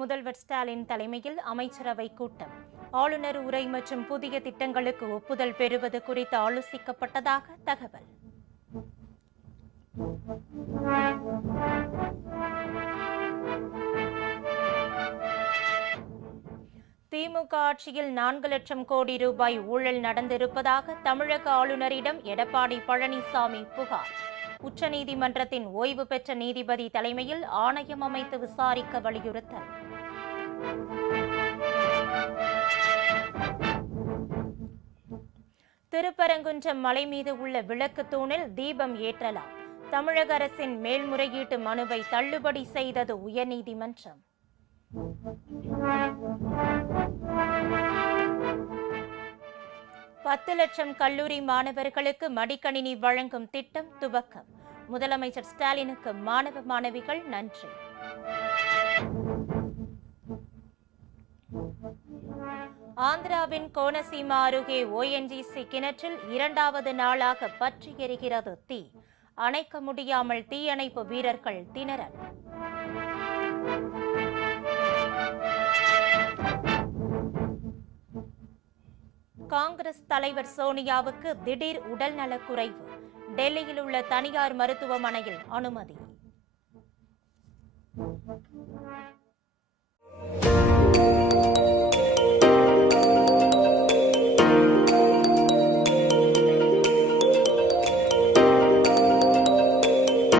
முதல்வர் ஸ்டாலின் தலைமையில் அமைச்சரவை கூட்டம். ஆளுநர் உரை மற்றும் புதிய திட்டங்களுக்கு ஒப்புதல் பெறுவது குறித்து ஆலோசிக்கப்பட்டதாக தகவல். திமுக ஆட்சியில் 4 லட்சம் கோடி ரூபாய் ஊழல் நடந்திருப்பதாக தமிழக ஆளுநரிடம் எடப்பாடி பழனிசாமி புகார். உச்சநீதிமன்றத்தின் ஓய்வு பெற்ற நீதிபதி தலைமையில் ஆணையம் அமைத்து விசாரிக்க வலியுறுத்தல். திருப்பரங்குன்றம் மலை மீது உள்ள விளக்கு தூணில் தீபம் ஏற்றலாம். தமிழக அரசின் மேல்முறையீட்டு மனுவை தள்ளுபடி செய்தது உயர்நீதிமன்றம். பத்து லட்சம் கல்லூரி மாணவர்களுக்கு மடிக்கணினி வழங்கும் திட்டம் துவக்கம். முதலமைச்சர் ஸ்டாலினுக்கு மாணவ மாணவிகள் நன்றி. ஆந்திராவின் கோனசீமா அருகே ONGC கிணற்றில் 2வது நாளாக பற்றி எரிகிறது தீ. அணைக்க முடியாமல் தீயணைப்பு வீரர்கள் திணறல். காங்கிரஸ் தலைவர் சோனியாவுக்கு திடீர் உடல்நலக்குறைவு. டெல்லியில் உள்ள தனியார் மருத்துவமனையில் அனுமதி.